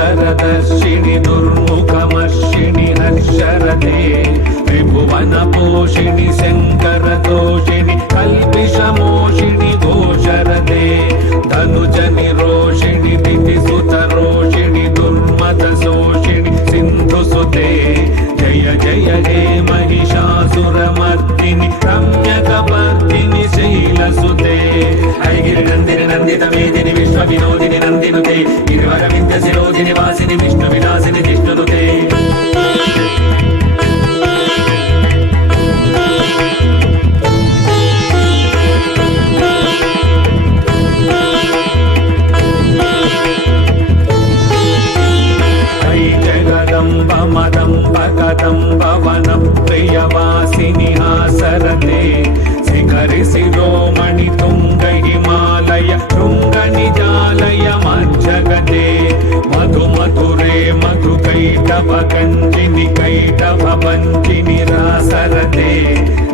దుర్ధరదర్శిని దుర్ముఖమర్షిణి హర్షరదే త్రిభువన పోషిణి శంకర దోషిణి కల్పిషమోషిణి ఘోషరదే ధనుజ నిరోషిణి దివిసుత రోషిణి దుర్మత శోషిణి సింధు సుతే. జయ జయ హే మహిషాసురమర్దిని రమ్యకపర్దిని శైలసుతే. గిరి నందిని నందిత విశ్వ వినోదిని నందినుతే గిరివర విద్య శిరోజిని వాసిని విష్ణు విలాసిని జిష్ణునుతే వంచిని రాసరతే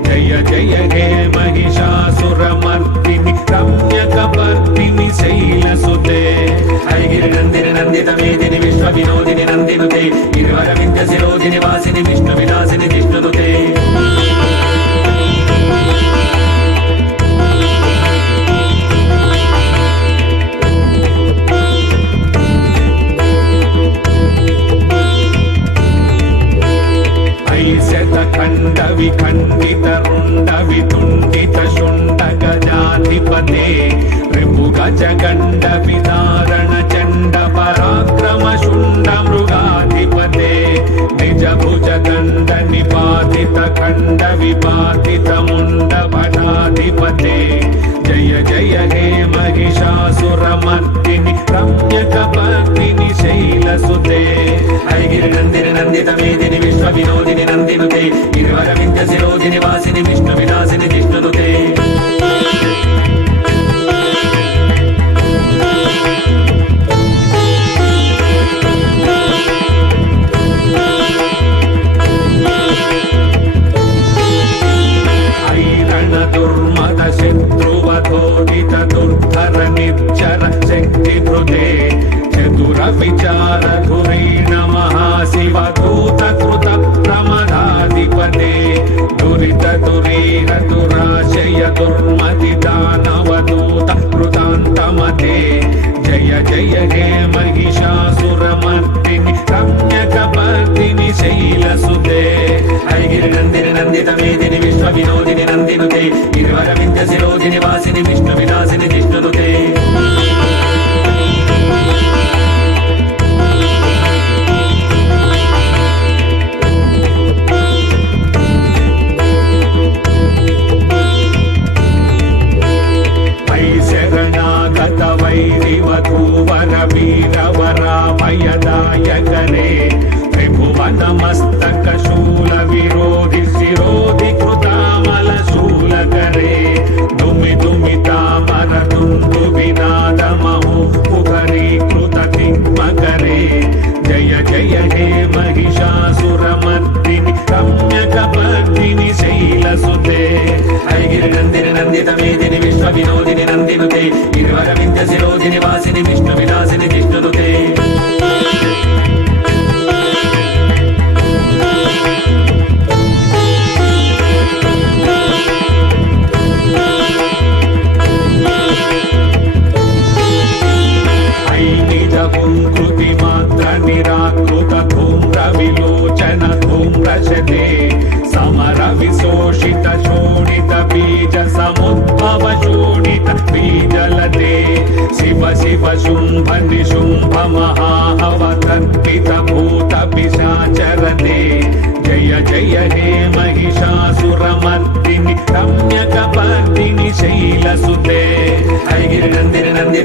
జయ జయ హే మహిషాసురమర్దిని రమ్యకపర్దిని శైలసుతే. హరిగిరి నందిని నందిత మేదిని విశ్వ వినోదిని నందినుతే. ఇరువర విద్య శిరోదిని వాసిని విష్ణు విలాసిని జిష్ణునుతే. ఖండవి ఖండిత రుండవి తుండిత శుండ గజాధిపతే రిపు గజ గండ విదారణ చండ పరాక్రమ శుండ మృగాధిపతే. నిజ భుజ దండ నిపాతిత ఖండ విపాతిత ముండ భటాధిపతే జయ జయ హే మహిషాసురమర్దిని రమ్యక భక్తిని శైలసుతే. కైగిరి నందిని నందిత మేదిని విశ్వ వినోదిని నందినుతే ఇరువర విద్య శిరోదిని వాసిని విష్ణు విలాసిని జిష్ణునుతే విశ్వవినోదిని నందినుతే నిర్వర విద్య శిరోధిని వాసిని విష్ణు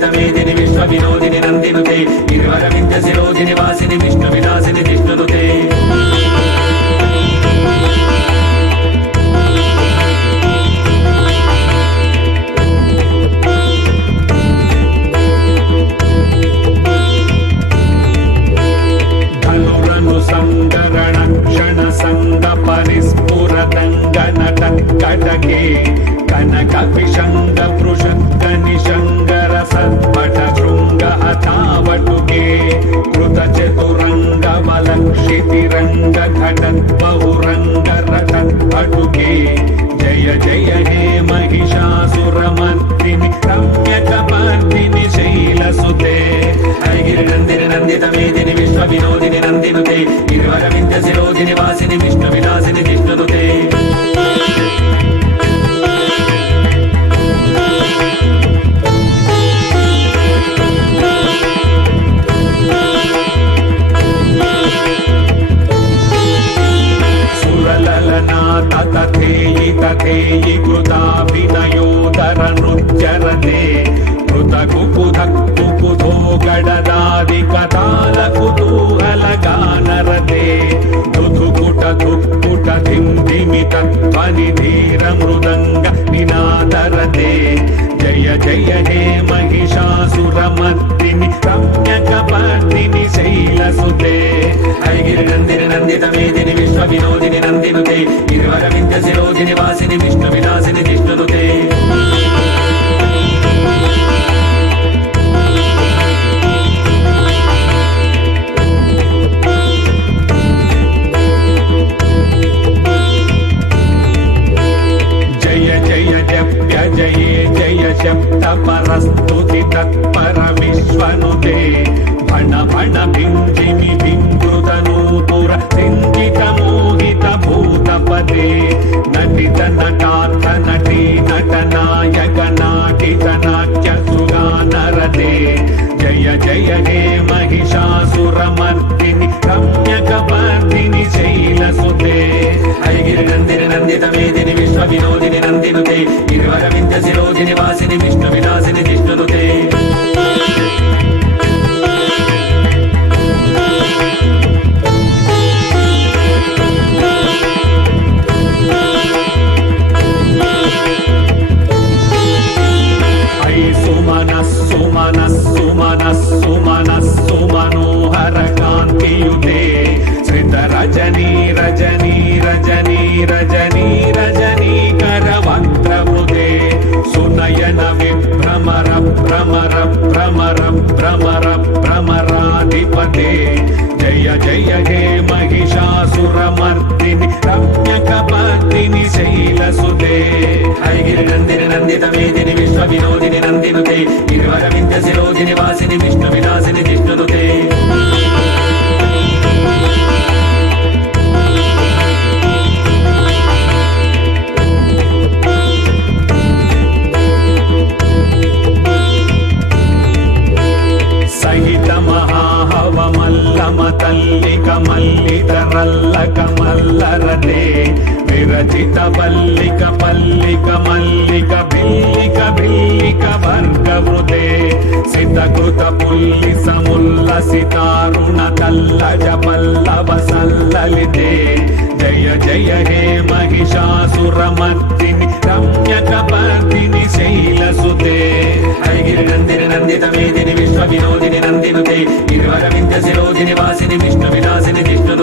శ్వేతమేదిని విశ్వవినోది జయ హే మహిషాసురమర్దిని రమ్యకపర్దిని శైలసుతే హరిగిరి నందిని నందిత మేదిని విశ్వ వినోదిని నందినుతే గిరివర విద్య శిరోదిని వాసిని విష్ణు విలాసిని జిష్ణునుతే раз, тут మహిషాసురమర్దిని రమ్యకపర్దిని శైలసుతే హైగిరి నందిని నందిత మేదిని విశ్వ వినోదిని నందినుతే గిరివర వింధ్య శిరోదిని వాసిని విష్ణు విలాసిని జిష్ణునుతే కమ తల్లి కమల్లిత రల్ల మల్లరదే విరచిత పల్లిక పల్లిక మల్లిక బిల్లి బిల్లిక బిల్లిక వర్గవృతే సిద్ధకృత పుల్లి సముల్లసితారుణ కల్లజ పల్లవ సల్లలితే. జయ జయ హే మహిషాసురమర్దిని రమ్యకపర్దిని శైలసుతే. హరిగిరి నందిని నందిత మేదిని విశ్వ వినోదిని నందినుతే. గిరివర వింధ్య శిరోదిని వాసిని విష్ణు విలాసిని విష్ణు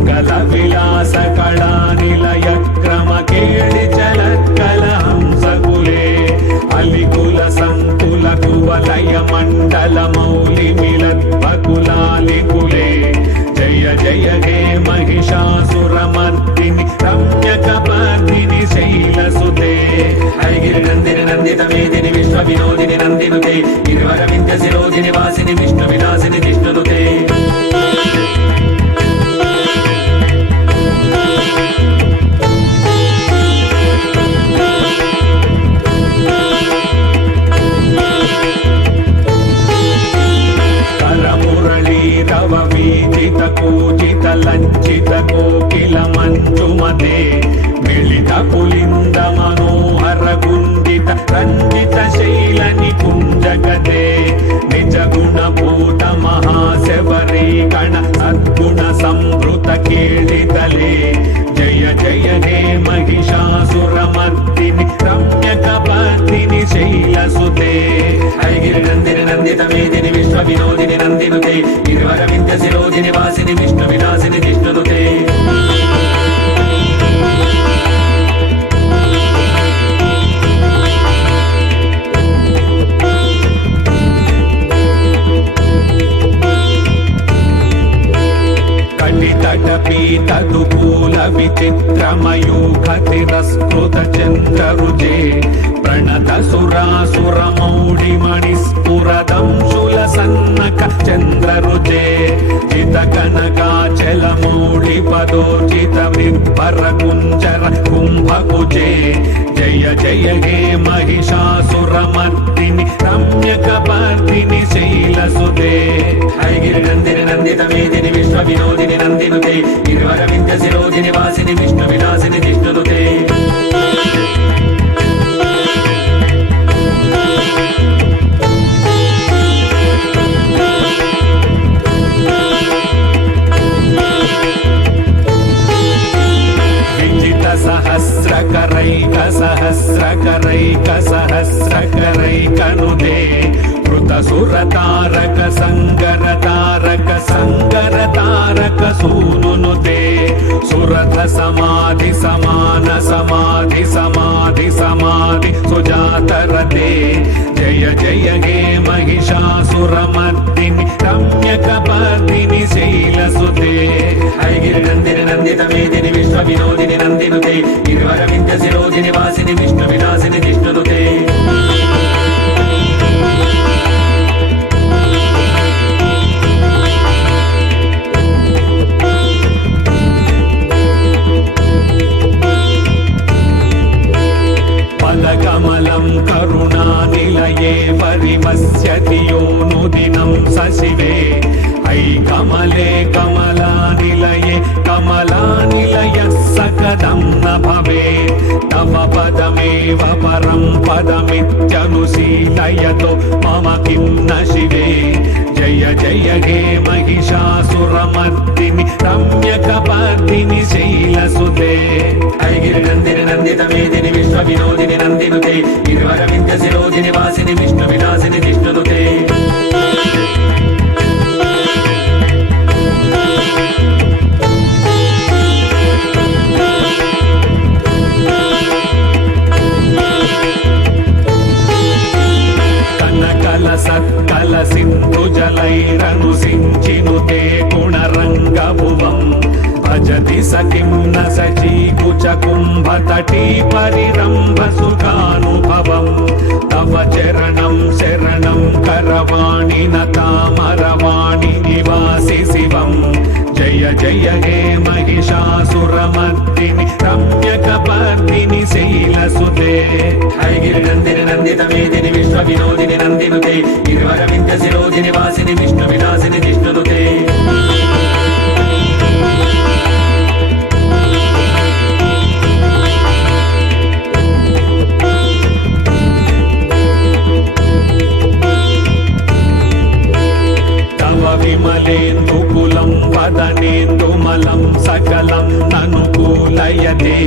యుగల విలాస కళా నిలయ క్రమ కేళి చలత్కల హంసకులే అలికుల సంకుల కువలయ మండల మౌలి మిలద్భకులాలికులే జయ జయ హే మహిషాసురమర్దిని రమ్యకపర్దిని శైలసుతే హరిగిరి నందిని నందిత మేదిని విశ్వ వినోదిని నందినుతే గిరివర వింధ్య శిరోదిని వాసిని విష్ణు విలాసిని జిష్ణునుతే విశ్వవిదిని విశ్వ వినోదిని నందినుతే నిర్వర విద్య శిరోధిని వాసిని విష్ణు విలాసిని జిష్ణునుతే తటు పూల విచిత్రమయూఖ తిరస్కృత చంద్రరుజే ప్రణత సురాసురమౌడిమణి స్ఫురదంశుల సన్నక చంద్రరుచే చిత కనకాచల మౌడి పదోచిత నిర్భర కుంచర కుంభకుచే జయ జయ హే మహిషాసురమర్దిని రమ్యక పర్దిని శైలసుతే హైగిరి నందిని నందిత మేదిని విశ్వ వినోదిని నందినుతే నిర్వర విద్య శిరోదిని వాసిని విష్ణు విలాసిని సమాధి సమాన సమాధి సమాధి సమాధి సుజాతరతే. జయ జయ గే మహిషాసురమర్దిని రమ్యకపర్దిని శైలసుతే. ఐగిరి నందిని నందిత మేదిని విశ్వ వినోదిని నందినుతే. ఇరువర విద్య శిరోదిని వాసిని విష్ణు విలాసిని पदमित्यनुशीलयतो मम किं न शिवे जय जय हे महिषासुरमर्दिनि रम्यकपर्दिनि शैलसुते हरिगिरि नन्दिनि नन्दित मेदिनि विश्व विनोदिनि नन्दिनुते गिरिवर विन्ध्य शिरोदिनि वासिनि विष्णु శ్వేతమేదిని విశ్వ వినోదిని నందినుతే ఇరువర విద్య శిరోధిని వాసిని విష్ణు విలాసిని జిష్ణునుతే విమలేందు కులం వదనేందు మలం సకలం అనుకూలయతే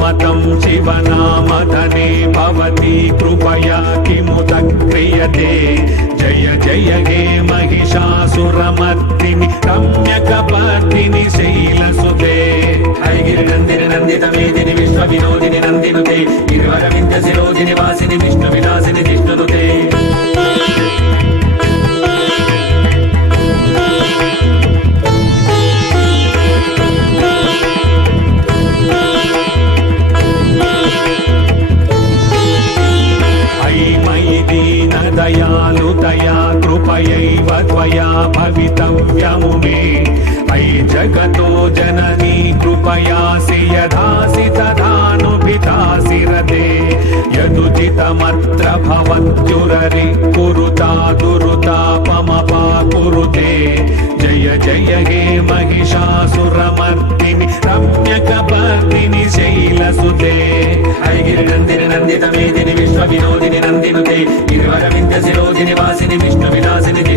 पुरुहूतपुरीन्दुमुखि सुमुखीभिरसौ विमुखी क्रियते मम तु अनुमतं शिवनामधने भवती कृपया किमुत क्रियते जय जय हे महिषासुरमर्दिनि रम्यकपर्दिनि शैलसुते हरिगिरिनन्दिनि नन्दितमेदिनि विश्वविनोदिनि नन्दिनुते गिरिवरविन्द्यशिरोदिनि वासिनि विष्णुविलासिनि जिष्णुनुते त्वया भवितव्यमुमे अयि जगतो जननी कृपयासि यदासि तदानुभितासि रते यदुचितमत्र भवत्युररि कुरुता दुरुतापमपा कुरुते जय जय हे महिषासुरमर्दिनि रम्यकपर्दिनि शैलसुते हरिगिरिनन्दिनि नन्दितमेदिनि विश्वविनोदिनि नन्दिनुते गिरिवरविन्द्यशिरोदिनि वासिनि विष्णुविलासिनि जिष्णुनुते